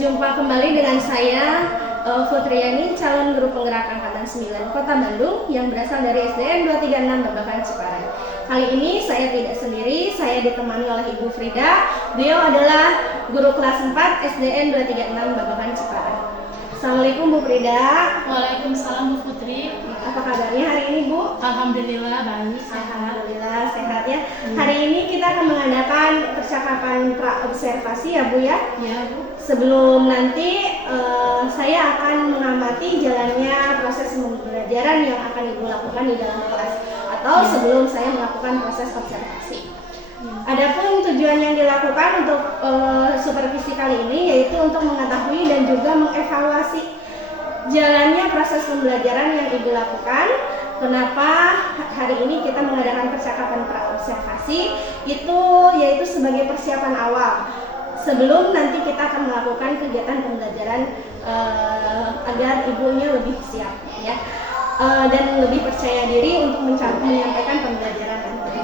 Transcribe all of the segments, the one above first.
Berjumpa kembali dengan saya Futriani, calon guru penggerak angkatan 9 Kota Bandung yang berasal dari SDN 236 Babakan Ciparai. Kali ini saya tidak sendiri, saya ditemani oleh Ibu Frida. Beliau adalah guru kelas 4 SDN 236 Babakan Ciparai. Assalamualaikum Bu Frida. Waalaikumsalam Bu Putri. Apa kabarnya hari ini Bu? Alhamdulillah baik, sehat. Alhamdulillah sehat ya. Hari ini kita akan mengadakan percakapan pra-observasi ya Bu ya. Ya Bu. Sebelum nanti saya akan mengamati jalannya proses pembelajaran yang akan Ibu lakukan di dalam kelas atau sebelum saya melakukan proses observasi. Adapun tujuan yang dilakukan untuk supervisi kali ini yaitu untuk mengetahui dan juga mengevaluasi jalannya proses pembelajaran yang Ibu lakukan. Kenapa hari ini kita mengadakan percakapan pra-observasi itu yaitu sebagai persiapan awal sebelum nanti kita akan melakukan kegiatan pembelajaran agar ibunya lebih siap ya dan lebih percaya diri untuk menyampaikan pembelajaran nanti.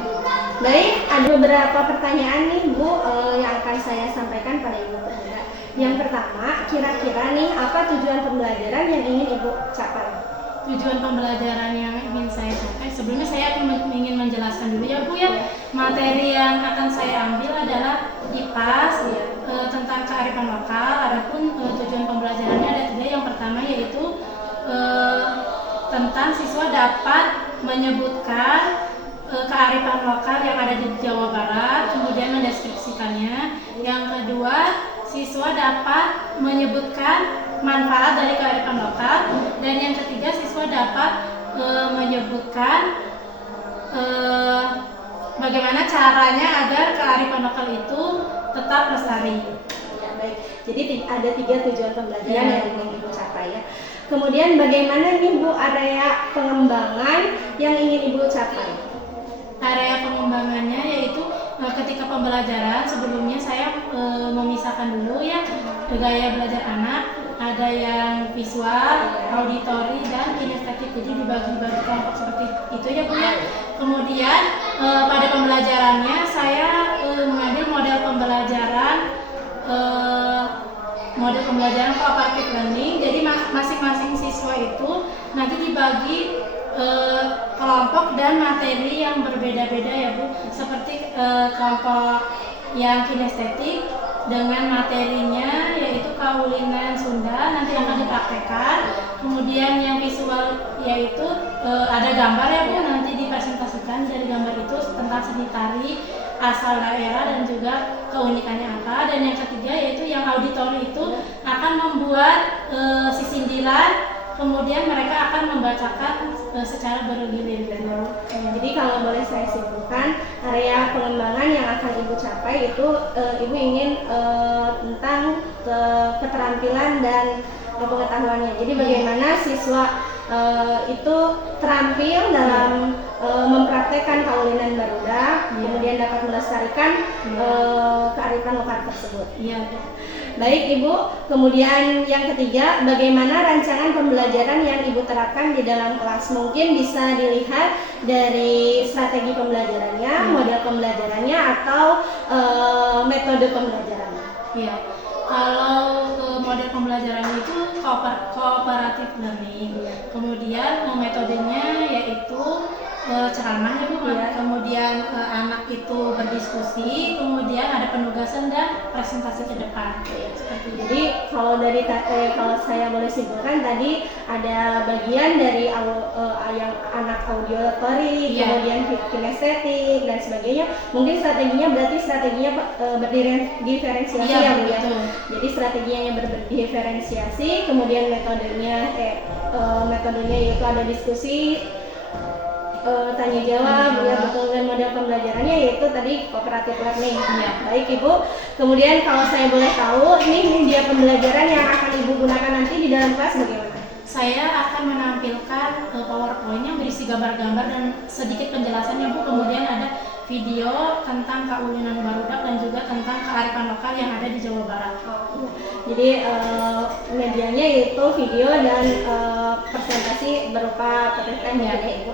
Baik, ada beberapa pertanyaan nih Bu yang akan saya sampaikan pada Ibu Frida. Yang pertama, kira-kira nih apa tujuan pembelajaran yang ingin Ibu capai? Tujuan pembelajaran yang ingin saya capai, sebelumnya saya ingin menjelaskan dulu ya Bu ya. Materi yang akan saya ambil adalah IPAS tentang kearifan lokal. Adapun tujuan pembelajarannya ada tiga. Yang pertama yaitu tentang siswa dapat menyebutkan kearifan lokal yang ada di Jawa Barat, kemudian mendeskripsikannya. Yang kedua, siswa dapat menyebutkan manfaat dari kearifan lokal, dan yang ketiga siswa dapat menyebutkan bagaimana caranya agar kearifan lokal itu tetap lestari. Ya, baik. Jadi ada tiga tujuan pembelajaran yang ingin Ibu capai ya. Kemudian bagaimana nih Bu area pengembangan yang ingin Ibu capai? Area pengembangannya yaitu ketika pembelajaran sebelumnya saya memisahkan dulu ya gaya belajar anak, ada yang visual, auditori, dan kinestetik. Jadi dibagi-bagi kelompok seperti itu ya Bu ya. Kemudian pada pembelajarannya saya mengambil model pembelajaran cooperative learning. Jadi masing-masing siswa itu nanti dibagi kelompok dan materi yang berbeda-beda ya Bu. Seperti kelompok yang kinestetik dengan materinya yaitu kaulinan Sunda nanti akan dipraktekkan. Kemudian yang visual yaitu ada gambar ya Bu, nanti dipresentasikan dari gambar itu tentang seni tari asal daerah dan juga keunikannya apa. Dan yang ketiga yaitu yang auditori itu akan membuat sisindilan, kemudian mereka akan membacakan secara bergilir. Jadi kalau boleh saya simpulkan, area pengembangan yang akan Ibu capai itu Ibu ingin tentang keterampilan dan pengetahuannya. Jadi bagaimana siswa itu terampil dalam mempraktekkan kaulinan barudak, kemudian dapat melestarikan kearifan lokal tersebut. Iya. Baik Ibu, kemudian yang ketiga, bagaimana rancangan pembelajaran yang Ibu terapkan di dalam kelas? Mungkin bisa dilihat dari strategi pembelajarannya, model pembelajarannya, atau metode pembelajarannya. Iya. Kalau model pembelajarannya itu cooperative learning. Kemudian metodenya yaitu ceramah ya Bu. Kemudian anak itu berdiskusi, kemudian ada penugasan dan presentasi ke depan. Jadi kalau dari kalau saya boleh simpulkan tadi ada bagian dari yang anak auditori, kemudian kinestetik dan sebagainya. Mungkin strateginya berdiferensiasi ya Bu ya. Jadi strateginya yang berdiferensiasi, kemudian metodenya yaitu ada diskusi, tanya jawab, ya betul, dan model pembelajarannya yaitu tadi cooperative learning. Ya, baik Ibu. Kemudian kalau saya boleh tahu, ini media pembelajaran yang akan Ibu gunakan nanti di dalam kelas bagaimana? Saya akan menampilkan PowerPoint yang berisi gambar-gambar dan sedikit penjelasannya Bu. Kemudian ada video tentang kaulinan barudak dan juga tentang kearifan lokal yang ada di Jawa Barat. Jadi medianya yaitu video dan presentasi berupa PPT ya Ibu.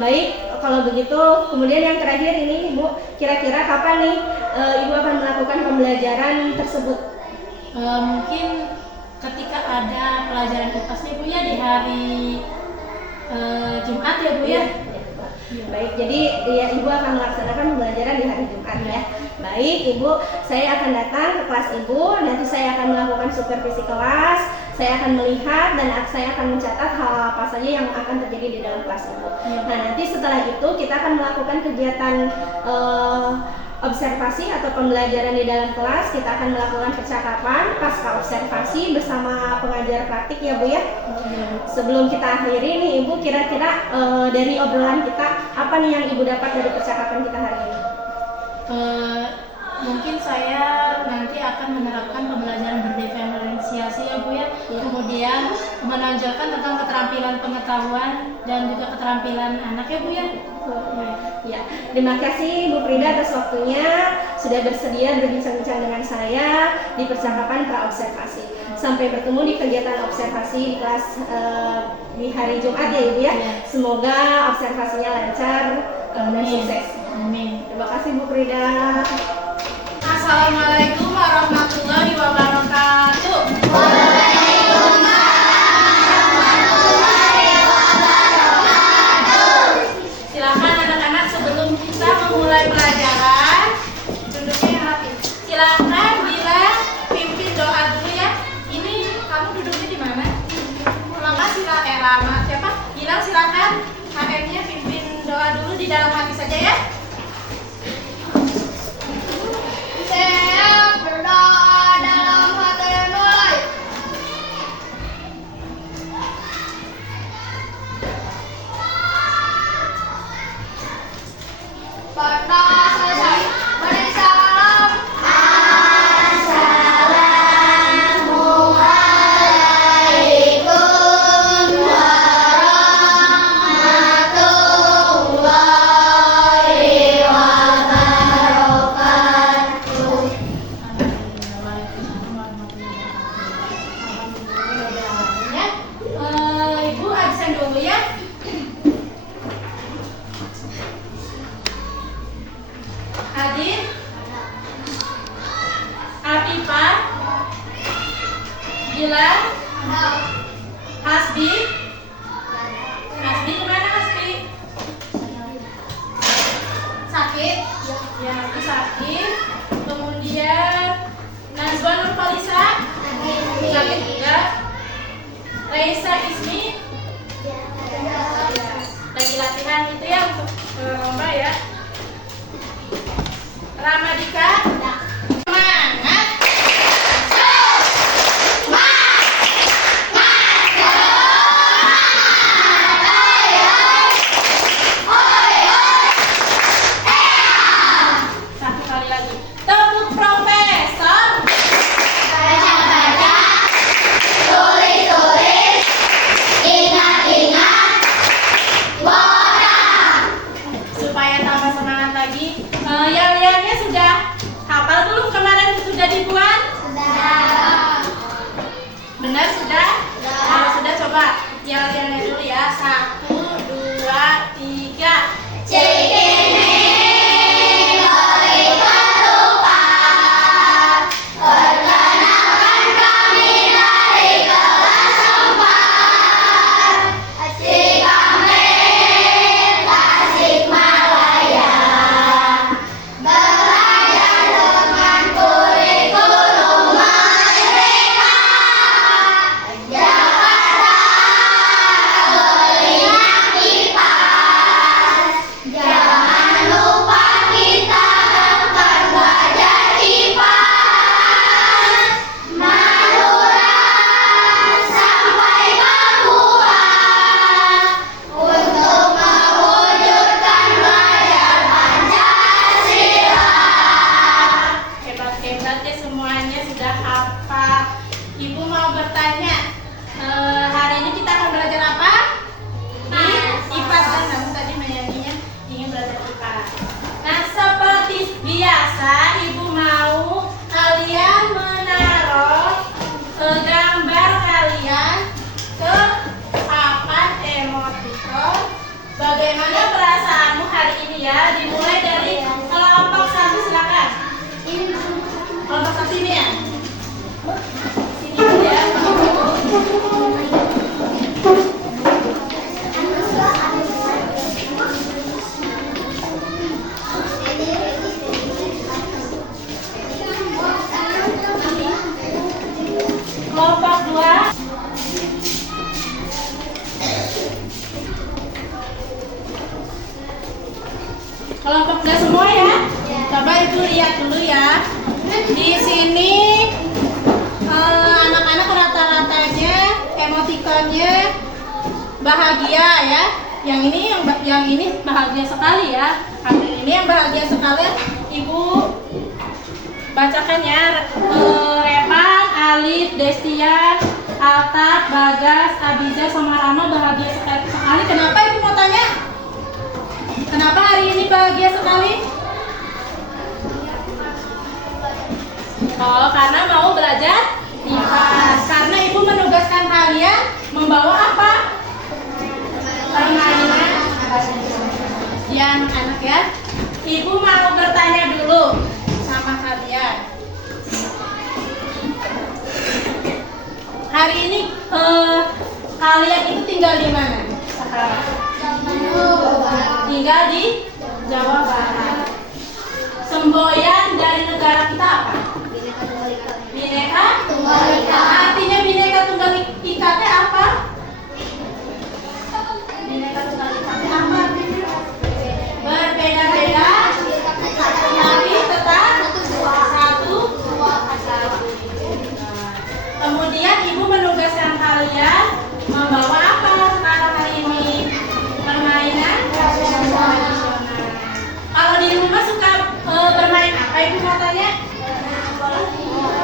Baik, kalau begitu kemudian yang terakhir ini Ibu, kira-kira kapan nih Ibu akan melakukan pembelajaran tersebut? mungkin ketika ada pelajaran IPAS nih Bu ya di hari Jumat ya Bu ya. Baik, jadi ya, Ibu akan melaksanakan pembelajaran di hari Jumat ya. Baik, Ibu, saya akan datang ke kelas Ibu, nanti saya akan melakukan supervisi kelas, saya akan melihat dan saya akan mencatat hal apa saja yang akan terjadi di dalam kelas Ibu. Nah, nanti setelah itu kita akan melakukan kegiatan observasi atau pembelajaran di dalam kelas. Kita akan melakukan percakapan pasca observasi bersama pengajar praktik ya Bu ya. Sebelum kita akhiri nih Ibu, kira-kira dari obrolan kita apa nih yang Ibu dapat dari percakapan kita hari ini? Mungkin saya nanti akan menerapkan pembelajaran berdiferensiasi ya Bu ya. Kemudian menonjolkan tentang keterampilan pengetahuan dan juga keterampilan anak ya Bu ya. Ya, terima kasih Bu Frida atas waktunya sudah bersedia berbincang-bincang dengan saya di percakapan praobservasi. Sampai bertemu di kegiatan observasi di kelas di hari Jumat ya Ibu ya. Semoga observasinya lancar dan sukses. Amin. Terima kasih Bu Frida. Assalamualaikum warahmatullahi wabarakatuh. Silakan anak-anak sebelum kita memulai pelajaran duduknya yang rapi. Silakan bilang pimpin doa dulu ya. Ini kamu duduknya di mana? Lama silakan Rama siapa? Bilang silakan HM-nya pimpin doa dulu di dalam hati saja ya. Saya berdoa dalam hati mulai. Berdoa selesai. Beri salam. Assalamualaikum warahmatullahi wabarakatuh. Ibu absen dulu ya. Hadir Afifah, Gilang, Hasbi. Hasbi kemana Hasbi? Sakit? Ya, Hasbi sakit. Kemudian Nazwa Nurfalisa sakit juga. Raisa Ismi lagi latihan itu ya untuk lomba ya. Ramadika semangat. Satu kali lagi. Tepuk Profesor. Baca-baca, tulis-tulis, ingat-ingat, botak. Supaya tambah semangat lagi. Yel-yelnya sudah hafal belum kemarin sudah dibuat? Sudah. Benar sudah? Kalau sudah coba yel-yelnya dulu ya. 1, 2, 3. Cikini berikan lupa. Perkenalkan kami dari kelas 4. Cikampek, Tasikmalaya. Belajar dengan kurikulum merdeka. Jakarta berlinang kipas. Jangan lupa kita akan belajar kipas. Madura sampai Papua untuk mewujudkan belajar Pancasila. Hebat-hebat ya semuanya sudah hafal. Ibu mau bertanya, hari ini kita akan belajar apa? IPAS kan kamu tadi menyanyinya ingin belajar IPAS. Nah seperti biasa ibu mau kalian menaruh gambar kalian ke papan emoticon. Bagaimana perasaanmu hari ini ya? Dimulai dari kelompok 1 silakan. Kelompok 1 ini ya. Kelompoknya semua ya. Coba Ibu lihat dulu ya. Di sini anak-anak rata-ratanya emotikonnya bahagia ya. Yang ini bahagia sekali ya. Ini yang bahagia sekali Ibu bacakan ya. Repan, Alif, Destian, Alta, Bagas, Abiza, sama Rama bahagia sekali. Kenapa Ibu mau tanya? Kenapa hari ini bahagia sekali? Oh, karena mau belajar IPA. Karena Ibu menugaskan kalian membawa apa? Permainan. Ya anak-anak ya. Ibu mau bertanya dulu sama kalian. Hari ini kalian itu tinggal di mana sekarang? Tinggal di Jawa Barat. Semboyan dari negara kita apa? Bhinneka Tunggal Ika. Artinya Bhinneka Tunggal Ika itu apa? Bhinneka Tunggal Ika itu apa artinya? Berbeda-beda tapi tetap satu. Kemudian Ibu menugaskan kalian membawa apa sekarang hari ini? Permainan tradisional. Kalau di rumah suka bermain apa Ibu mau tanya?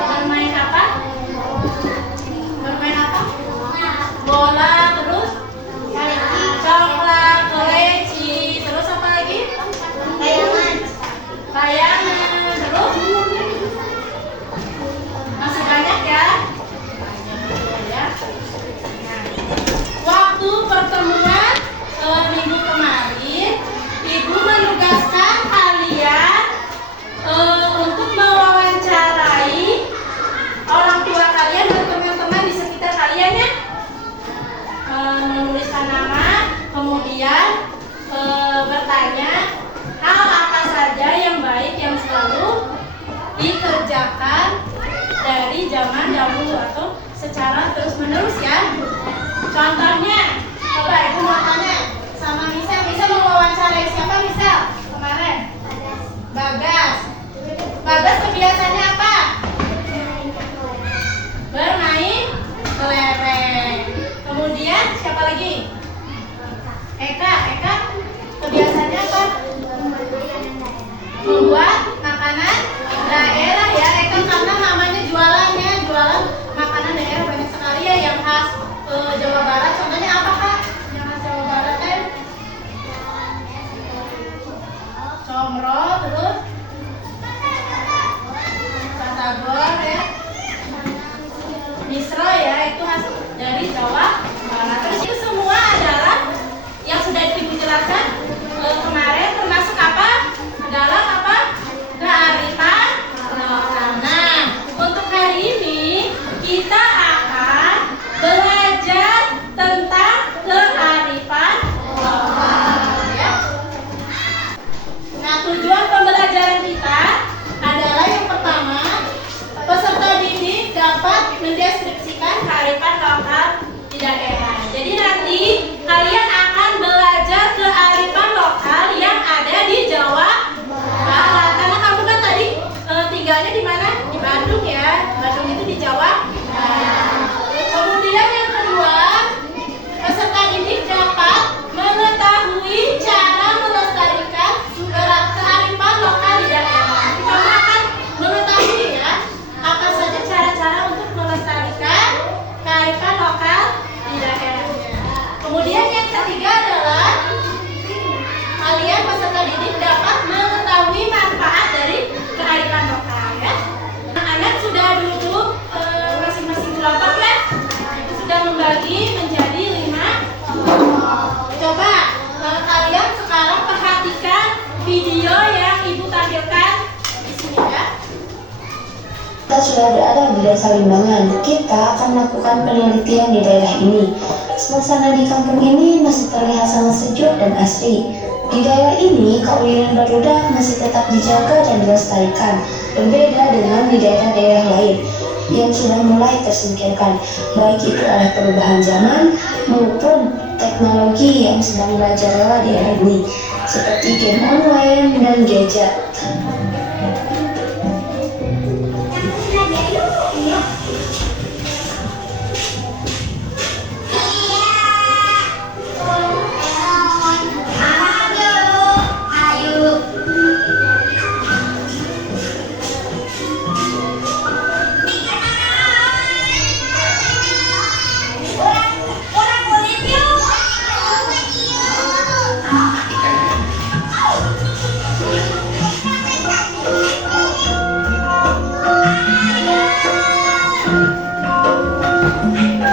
Bermain apa? Bermain apa? Bola, terus? Coklat, keleci, terus apa lagi? Layangan, terus? Masih banyak ya? Waktu pertemuan minggu kemarin, Ibu menugaskan kalian untuk mewawancarai orang tua kalian dan teman-teman di sekitar kalian ya. Menuliskan nama, kemudian bertanya hal apa saja yang baik yang selalu dikerjakan dari zaman dahulu atau secara terus-menerus ya. Contohnya, coba Ibu mau tanya sama Misal. Misal mau wawancarai siapa Misal? Kemarin? Bagas. Bagas kebiasaannya apa? Bermain kelereng. Kemudian siapa lagi? Eka. Eka kebiasaannya apa? Membuat makanan daerah ya. Eka karena namanya jualannya jualan makanan daerah banyak sekali ya yang khas Jawa Barat. Contohnya apa Kak? Yang khas Jawa Barat kan? Comro, terus batagor ya. Misro ya, itu khas dari Jawa Barat. Terus itu semua adalah yang sudah Ibu jelaskan kemarin, termasuk apa? Adalah apa? Kearifan lokal. Nah, untuk hari ini kita akan belajar tentang kearifan lokal ya. Nah, tujuan pembelajaran kita adalah yang pertama, peserta didik dapat mendeskripsikan kearifan lokal di daerah. Jadi nanti kalian akan belajar kearifan lokal yang ada di Jawa Barat. Karena kamu kan tadi tinggalnya di mana? Di Bandung ya. Bandung itu di Jawa Barat. Kemudian yang kedua, peserta didik dapat mengetahui cara melestarikan kearifan lokal di daerah. Kamu akan mengetahui ya apa saja cara-cara untuk melestarikan kearifan lokal di daerahnya. Kemudian yang ketiga adalah kalian peserta didik dapat mengetahui manfaat dari kearifan lokal ya. Anak-anak sudah duduk masing-masing kelompok ya. Sudah membagi menjadi 5. Coba kalian sekarang perhatikan video yang Ibu tampilkan di sini ya. Kita sudah berada di Desa Limbangan. Kita akan melakukan penelitian di daerah ini. Suasana di kampung ini masih terlihat sangat sejuk dan asri. Di daerah ini, kaulinan barudak masih tetap dijaga dan dilestarikan, berbeda dengan di daerah-daerah lain. yang sudah mulai tersingkirkan, baik itu oleh perubahan zaman maupun teknologi yang sedang merajalela di era ini, seperti game online dan gadget.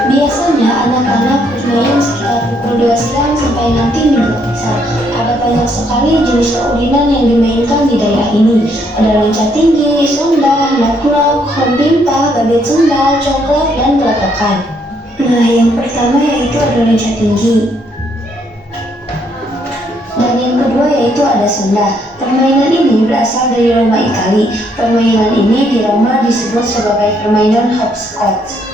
Biasanya anak-anak bermain sekitar pukul 2 siang sampai nanti menjelang asar. Ada banyak sekali jenis kaulinan yang dimainkan di daerah ini. Ada loncat tinggi, sonda, nok-nok, hompimpa, babet sendal, congklak, dan kelatokan. Nah, yang pertama yaitu ada loncat tinggi. Dan yang kedua yaitu ada sonda. Permainan ini berasal dari Roma, Italia. Permainan ini di Roma disebut sebagai permainan hopscotch.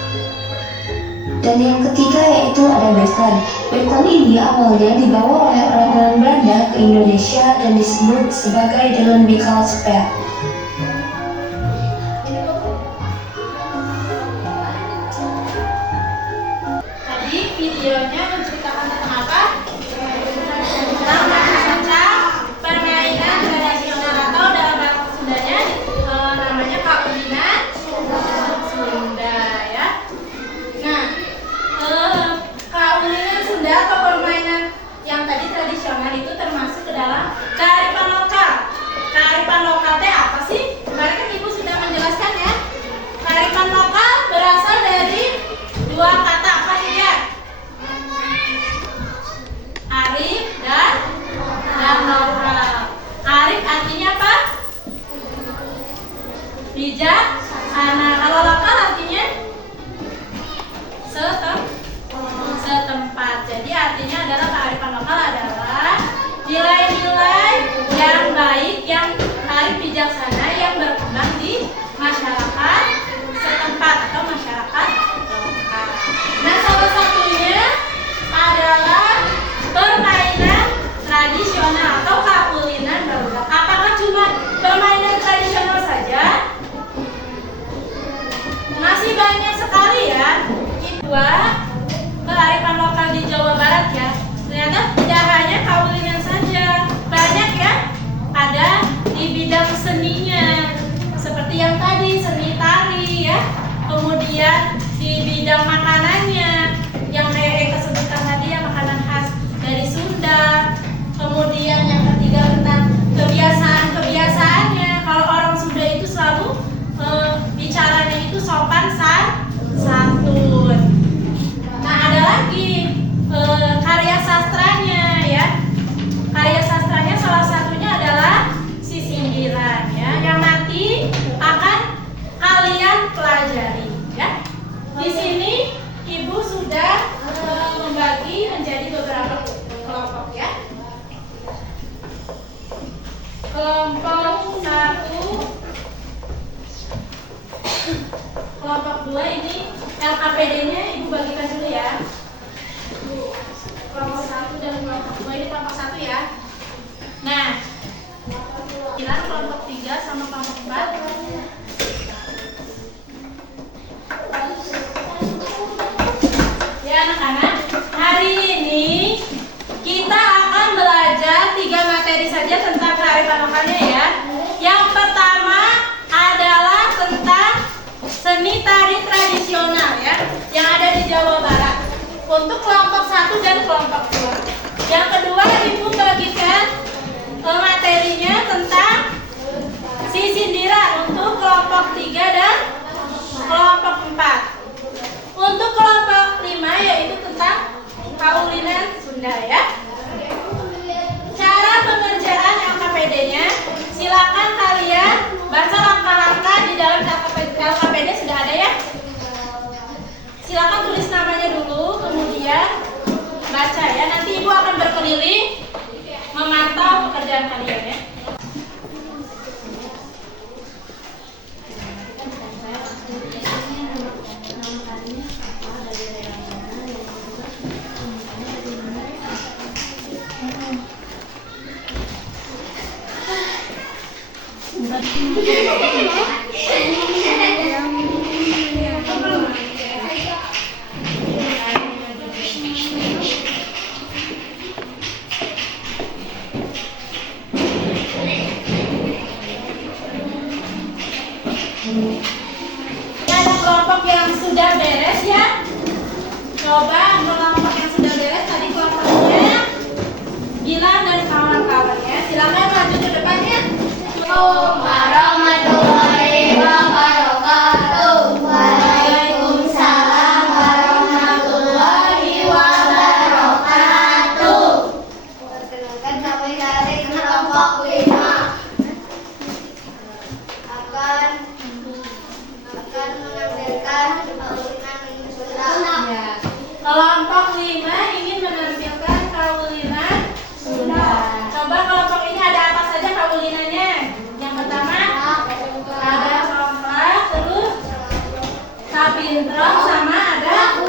Dan yang ketiga yaitu ada beton. Beton ini awalnya dibawa oleh orang-orang Belanda ke Indonesia dan disebut sebagai dengan bikaalspel. Tadi videonya menceritakan tentang apa? Tentang macam-macam permainan tradisional atau dalam bahasa Sundanya namanya kaulinan Sunda ya. Nah, kaulinan Sunda atau permainan yang tadi tradisional itu termasuk ke dalam kearifan lokal. Kearifan lokal itu apa sih? Kemarin kan Ibu sudah menjelaskan ya. Kearifan lokal berasal dari dua kata apa saja? Arif dan lokal. Arif artinya apa? Bijaksana. Kalau lokal artinya setempat. Jadi artinya adalah kearifan lokal adalah nilai-nilai yang baik, yang arif bijaksana yang berkembang di masyarakat setempat atau masyarakat lokal. Nah, salah satunya adalah permainan tradisional atau kaulinan barudak. Apakah cuma permainan tradisional saja? Masih banyak sekali ya. Dua kearifan lokal di Jawa Barat ya. Ternyata tidak hanya kaulinan saja, banyak ya. Ada di bidang seninya, seperti yang tadi seni tari ya. Kemudian di bidang makanannya, yang Rere sebutkan tadi ya, makanan khas dari Sunda. Kemudian yang ketiga tentang kebiasaannya. Kalau orang Sunda itu selalu bicaranya itu sopan santun. Nah, ada lagi karya sastranya ya. Karya sastranya salah satunya adalah sisindiran ya, yang nanti akan kalian pelajari ya. Di sini Ibu sudah membagi menjadi beberapa kelompok ya. Kelompok 1, kelompok 2 ini LKPD-nya Ibu bagikan dulu ya. Kelompok 1 dan kelompok 2 ini kelompok 1 ya. Nah, kelompok 3 sama kelompok 4. Ya anak-anak, hari ini kita akan belajar 3 materi saja tentang kearifan lokalnya ya. Yang pertama adalah tentang seni tari tradisional ya, yang ada di Jawa Barat. Untuk kelompok 1 dan kelompok 2. Yang kedua Ibu bagikan materinya tentang sisindiran untuk kelompok 3 dan kelompok 4. Untuk kelompok 5 yaitu tentang kaulinan Sunda ya. Cara pengerjaan LKPD-nya, silakan kalian baca langkah-langkah di dalam LKPD sudah ada ya. Silakan tulis namanya dulu, kemudian baca ya. Nanti Ibu akan berkeliling Ada kelompok yang sudah beres ya. Coba kelompok yang sudah beres tadi kelompoknya Gilang dan kawan-kawannya. Silakan maju ke depannya. Warahmatullahi wabarakatuh. Waalaikumsalam warahmatullahi wabarakatuh. Perkenalkan kami dari kelompok 5 akan menampilkan kaulinan Sunda. Ya. Kelompok 5 ingin menampilkan kaulinan Sunda. Coba kelompok ini ada apa saja kaulinannya? Yang pertama ada songkrak, terus kapintrong, sama ada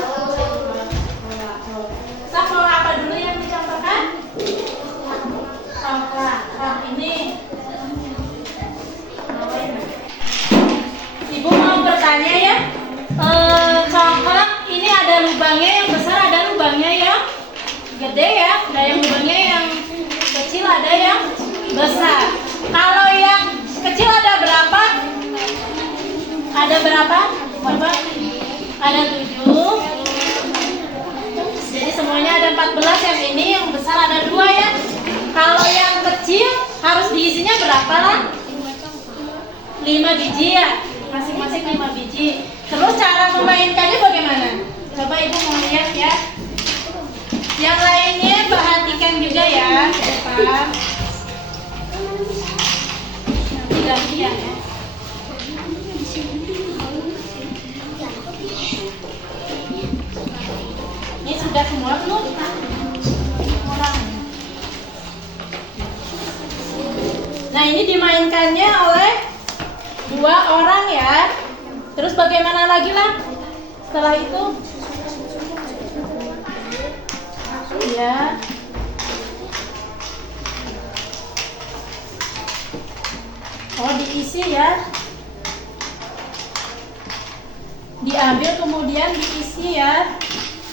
Sak mau apa dulu yang dicontohkan? Songkrak. Ini Ibu mau bertanya ya, congklak ini ada lubangnya yang besar, ada lubangnya yang gede ya, ada yang lubangnya yang kecil, ada yang besar. Kalau yang kecil ada berapa? Ada berapa? Coba. Ada 7. Jadi semuanya ada 14, yang ini yang besar ada 2 ya. Kalau yang kecil harus diisinya berapa lah? 5 biji ya. Masing-masing 5 biji. Terus cara memainkannya bagaimana? Coba Ibu mau lihat ya. Yang lainnya perhatikan juga ya ke depan. Nanti gantian ya. Ini sudah semua belum? Orang. Nah ini dimainkannya oleh 2 orang ya. Terus bagaimana lagi lah setelah itu? Ya. Oh diisi ya. Diambil kemudian diisi ya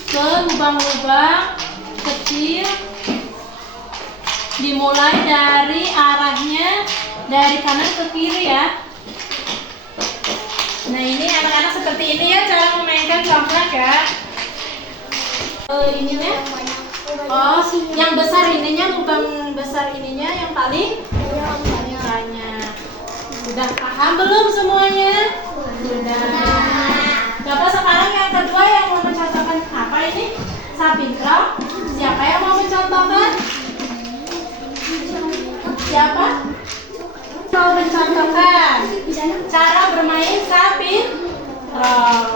ke lubang-lubang kecil. Dimulai dari arahnya dari kanan ke kiri ya. Nah ini anak-anak seperti ini ya cara memainkan congklak ya. Ininya, oh yang besar ininya, lubang besar ininya yang paling banyak. Sudah paham belum semuanya? Sudah. Coba sekarang yang kedua yang mau mencontohkan apa ini? Sapintrong. Siapa yang mau mencontohkan? Siapa? Mau mencontohkan cara bermain sapintrong.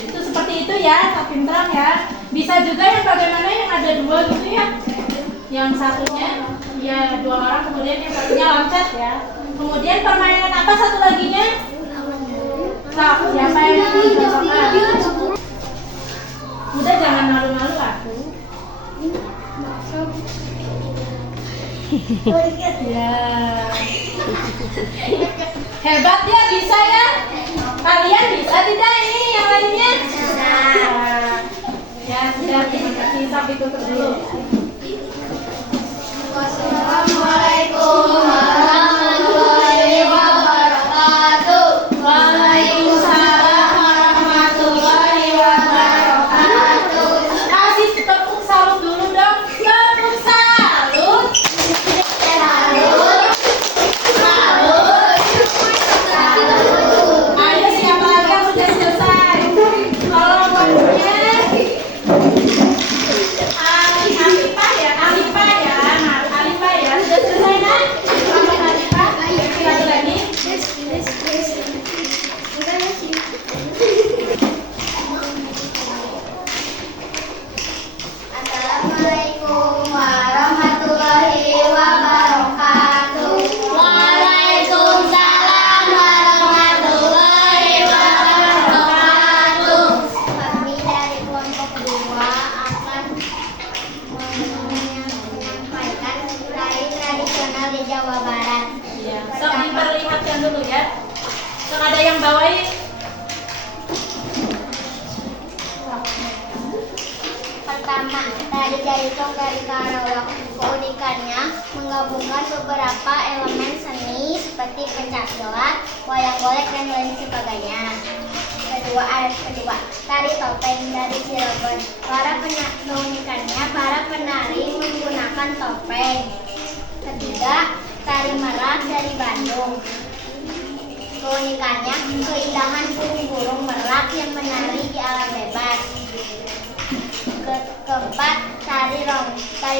Itu seperti itu ya sapintrong ya. Bisa juga yang bagaimana yang ada 2 gitu ya. Yang satunya ya 2 orang, kemudian yang satunya loncat ya. Kemudian permainan apa satu laginya? Nah, siapa yang mencontohkan? Udah jangan malu-malu aku. Ya. Hebat ya, bisa ya. Kalian bisa tidak ini yang lainnya? Ya sudah, terima kasih. Sampai tutup dulu. Wassalamualaikum warahmatullahi wabarakatuh. Waalaikumsalam warahmatullahi wabarakatuh. Kasih tepuk salut dulu dong. Tepuk salut. Salut. Salut. Salut. pertama, tari jarito dari Karawang. Keunikannya menggabungkan beberapa elemen seni seperti pencaksilat, wayang golek, dan lain sebagainya. Kedua, tari topeng dari Cirebon. Keunikannya para penari menggunakan topeng. Ketiga, tari merak dari Bandung. Keunikannya keindahan burung-burung merak yang menari di alam bebas. Keempat, tari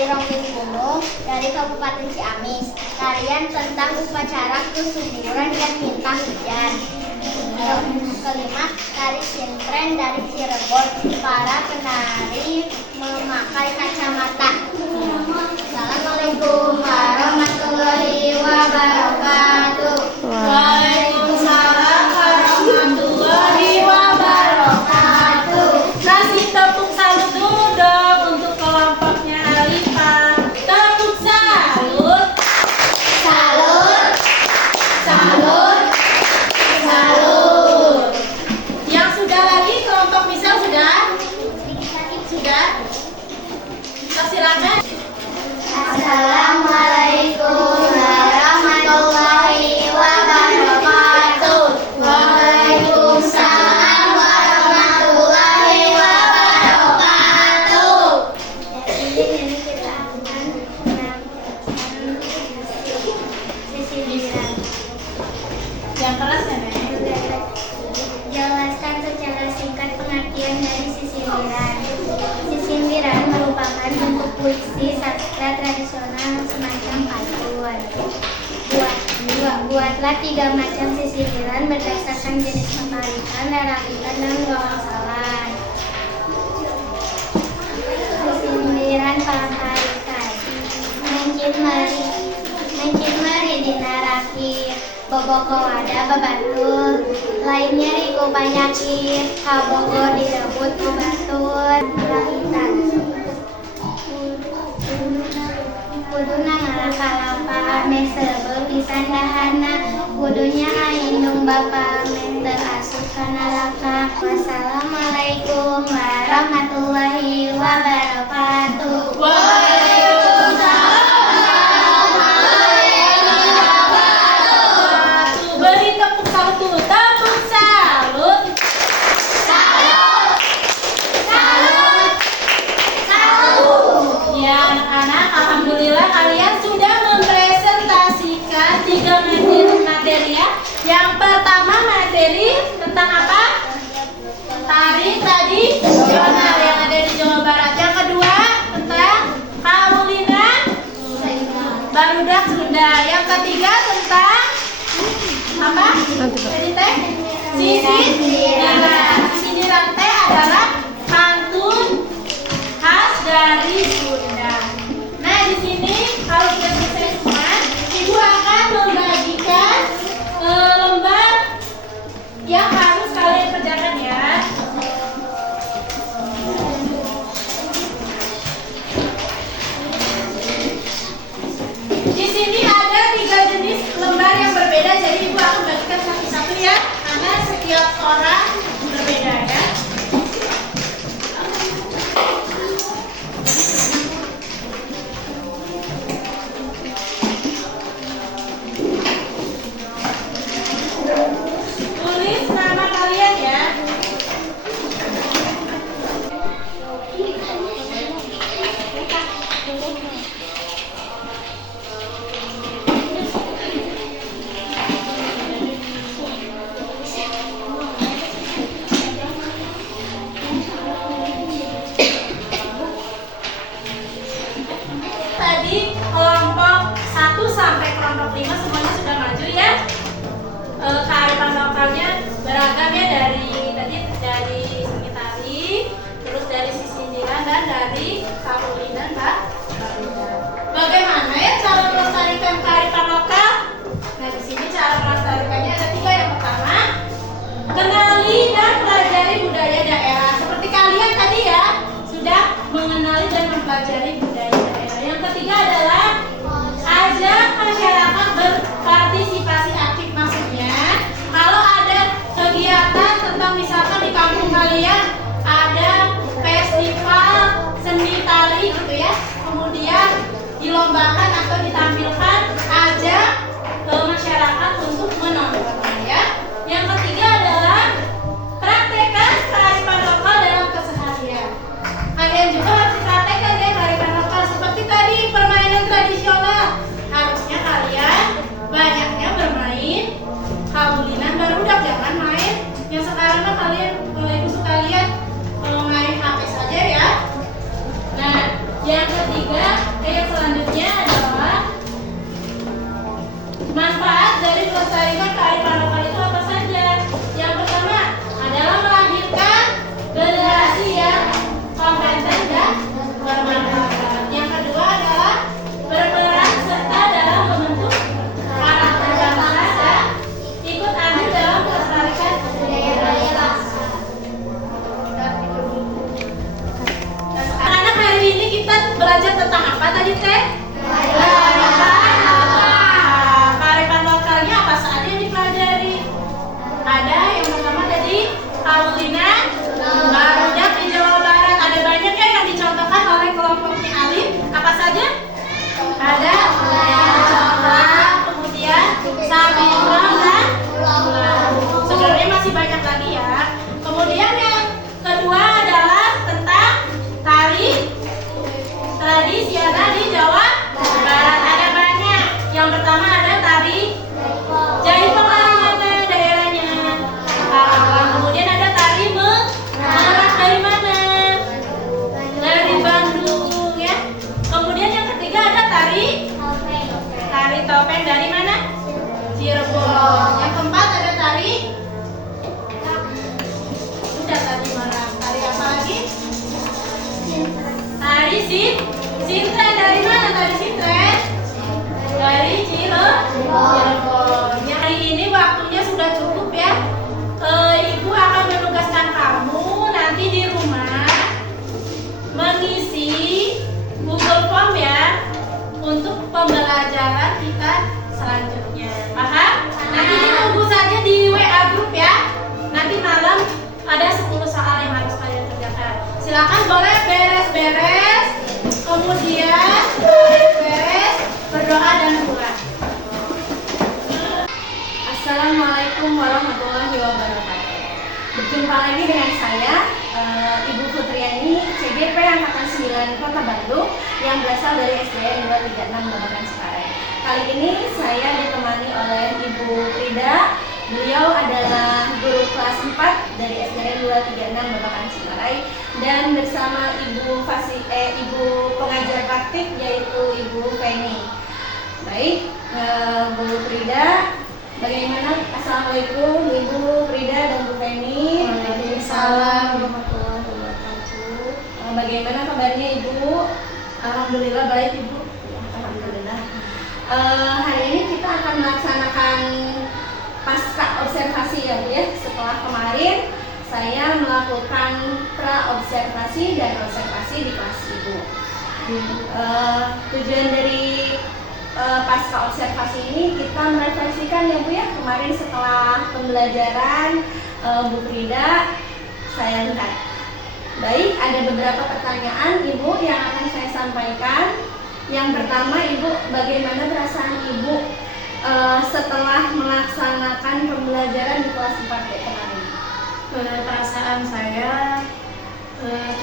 ronggeng gunung dari Kabupaten Ciamis. Tarian tentang upacara kesuburan dan bintang hujan. Kelima, tari sintren dari Cirebon. Para penari memakai kacamata. Assalamualaikum warahmatullahi wabarakatuh. Waalaikumsalam warahmatullahi wabarakatuh. Kasih tepuk salut dulu dong untuk kelompoknya Alifah. Tepuk salut. Salut. Salut. Salut. Yang sudah lagi kelompok misal sudah? Sudah? Silakan. Assalamualaikum warahmatullahi wabarakatuh. Waalaikumsalam warahmatullahi wabarakatuh. Jadi ini kita akan sesi lisan. Yang keras ya, Nek? Jelaskan secara singkat pengertian dari sisiniran. Sisiniran merupakan bentuk puisi sastra tradisional semacam pantun. Buatlah 3 macam sisiniran berdasarkan jenis kepalitan, rarakitan, dan wangsalan. Sisiniran pangkalikan. Mencit meri dinarakir. Bobo kawada babatur, lainnya riko panyakit, kabogo direbut babatur, rakitan. Kuduna ngalapa mesebe pisan dahana, kudunya aindung bapa mente asup kana laka. Wassalamualaikum warahmatullahi wabarakatuh. Beri tepuk salut dulu. Tepuk salut. Ya anak-anak, alhamdulillah kalian sudah mempresentasikan 3 materi ya. Yang pertama materi tentang apa? Tari tradisional yang ada di Jawa Barat. Yang kedua tentang Kaulinan Barudak Sunda. Yang ketiga tentang apa? Tadi teh sisiniran teh adalah pantun khas dari Sunda. Nah, di sini kalau sudah selesai semua, Ibu akan membagikan lembar yang harus kalian kerjakan ya. Di sini ada 3 jenis lembar yang berbeda, jadi Ibu akan bagikan satu-satu ya, karena setiap orang Sintren dari mana tadi Sintren? Dari Cirebon. Ya, hari ini waktunya sudah cukup ya. Ibu akan menugaskan kamu nanti di rumah mengisi Google Form ya untuk pembelajaran kita selanjutnya. Paham? Nanti ditunggu saja di WA grup ya. Nanti malam ada 10 soal yang harus kalian kerjakan. Silakan boleh beres-beres, kemudian beres-beres, berdoa dan pulang. Assalamualaikum warahmatullahi wabarakatuh. Berjumpa lagi dengan saya, Ibu Putriani, CGP Angkatan 9 Kota Bandung yang berasal dari SDN 236 Babakan Ciparai. Kali ini saya ditemani oleh Ibu Frida. Beliau adalah guru kelas 4 dari SDN 236 Babakan Ciparai dan bersama Ibu pengajar praktik yaitu Ibu Feni. Baik, Bu Frida, bagaimana? Assalamualaikum Ibu Frida dan Bu Feni. Waalaikumsalam warahmatullahi wabarakatuh. Bagaimana kabarnya Ibu? Alhamdulillah baik Ibu. Alhamdulillah. Hari ini kita akan melaksanakan pasca observasi ya Bu ya. Setelah kemarin saya melakukan pra observasi dan observasi di kelas Ibu. Tujuan dari pasca observasi ini kita merefleksikan ya Bu ya, kemarin setelah pembelajaran Bu Frida saya lihat. Baik, ada beberapa pertanyaan Ibu yang akan saya sampaikan. Yang pertama Ibu, bagaimana perasaan Ibu setelah melaksanakan pembelajaran di kelas 4 kemarin? Perasaan saya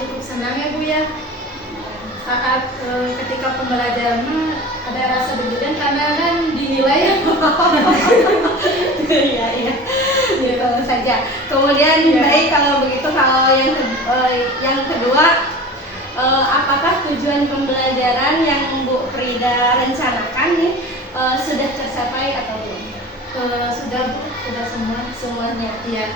cukup senang ya Bu ya. Saat ketika pembelajaran ada rasa deg-degan karena kan dinilai ya. Iya, gitu saja. Kemudian baik kalau begitu, kalau yang kedua, apakah tujuan pembelajaran yang Bu Frida rencanakan nih sudah tercapai atau belum? Sudah Semuanya. Iya.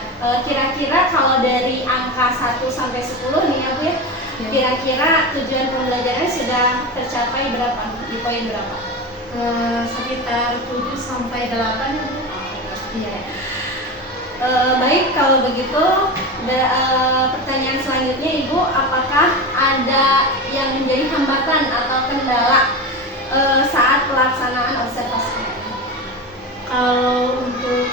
Kira-kira kalau dari angka 1 sampai 10 nih ya Bu ya, kira-kira tujuan pembelajaran sudah tercapai berapa? Di poin berapa? Sekitar 7 sampai 8 ya Bu. Iya. Baik, kalau begitu pertanyaan selanjutnya Ibu, apakah ada yang menjadi hambatan atau kendala saat pelaksanaan observasi? Kalau untuk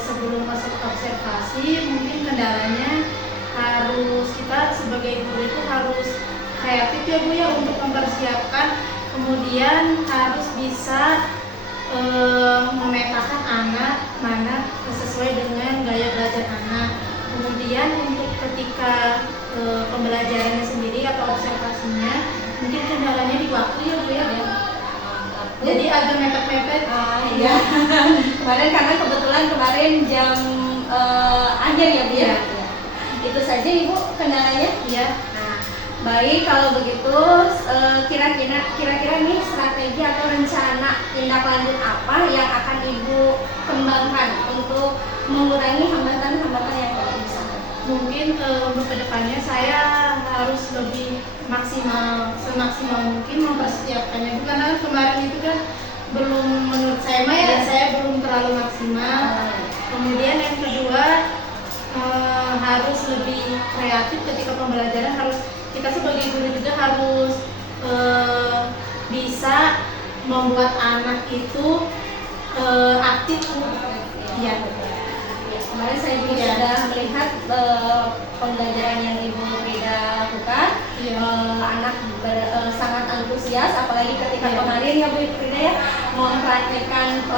sebelum masuk observasi mungkin kendalanya harus kita sebagai guru itu harus kreatif ya Bu ya untuk mempersiapkan, kemudian harus bisa memetakan anak mana sesuai dengan gaya belajar anak. Kemudian untuk ketika pembelajarannya sendiri atau observasinya mungkin kendalanya di waktu ya Bu ya. Jadi agak mepet-mepet. Iya. Kemarin karena kebetulan kemarin jam akhir ya Bu ya. Iya. Itu saja Ibu kendalanya. Iya. Nah, baik kalau begitu kira-kira nih strategi atau rencana tindak lanjut apa yang akan Ibu kembangkan untuk mengurangi hambatan-hambatan yang ada di sana? Mungkin untuk kedepannya saya harus lebih semaksimal mungkin mempersiapkannya, karena kemarin itu kan belum, menurut saya mah ya, saya belum terlalu maksimal. Kemudian yang kedua harus lebih kreatif ketika pembelajaran, harus kita sebagai guru juga harus bisa membuat anak itu aktif ya. Kemarin saya juga sudah melihat pembelajaran yang Ibu Frida lakukan. Anak sangat antusias, apalagi ketika kemarin ya Bu Frida ya mempraktikkan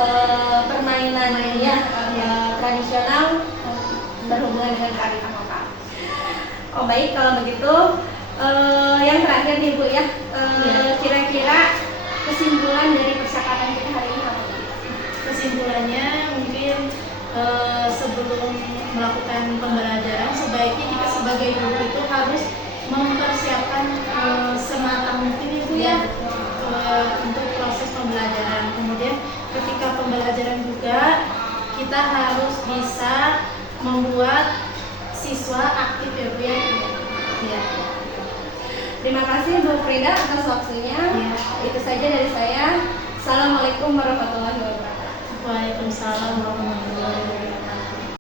permainan ya tradisional berhubungan dengan kearifan lokal. Oh baik, kalau begitu yang terakhir nih Bu ya, kira-kira kesimpulan dari percakapan kita hari ini apa? Kesimpulannya mungkin sebelum melakukan pembelajaran sebaiknya kita sebagai guru itu harus mempersiapkan sematang mungkin Ibu ya untuk proses pembelajaran. Kemudian ketika pembelajaran juga kita harus bisa membuat siswa aktif ya Bu ya. Terima kasih Bu Frida atas waktunya. Itu saja dari saya. Assalamualaikum warahmatullahi wabarakatuh. Waalaikumsalam warahmatullahi wabarakatuh.